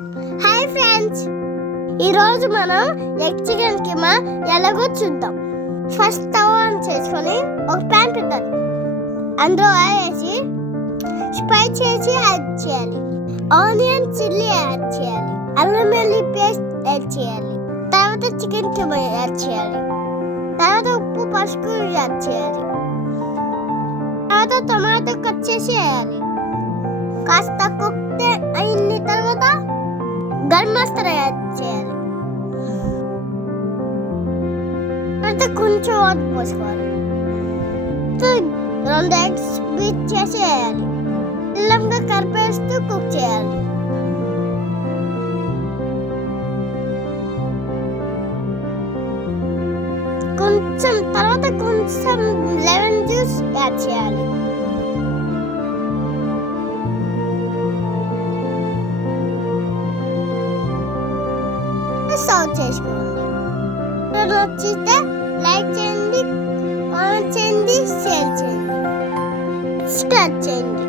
Hi friends, ఈరోజు మనం egg chicken keema ఎలాగో చూద్దాం. ఫస్ట్ స్టవ్ ఆన్ చేసుకొని ఒక ప్యాన్ పెట్టాలి. అందులో ఆయిల్ వేసి స్పైసెస్ యాడ్ చేయాలి. ఆనియన్ చిల్లీ యాడ్ చేయాలి. అల్లం వెల్లుల్లి పేస్ట్ యాడ్ చేయాలి. తర్వాత చికెన్ కీమా యాడ్ చేయాలి. తర్వాత ఉప్పు పసుపు యాడ్ చేయాలి. తర్వాత టమాటో కట్ చేసి వేయాలి. కాస్త కుక్ అయిన తర్వాత గరం మసాలా యాడ్ చేయాలి. తర్వాత కొంచెం వాటర్ పోసుకోవాలి. 2 ఎగ్స్ బీట్ చేసి వేయాలి. ఇల్లంగా కలిపేస్తూ కుక్ చేయాలి. తర్వాత కొంచెం లెమన్ జ్యూస్ యాడ్ చేయాలి. సర్వ్ చేసుకోండి. నచ్చితే లైక్ చేయండి, కామెంట్ చేయండి, షేర్ చేయండి, సబ్స్క్రైబ్ చేయండి.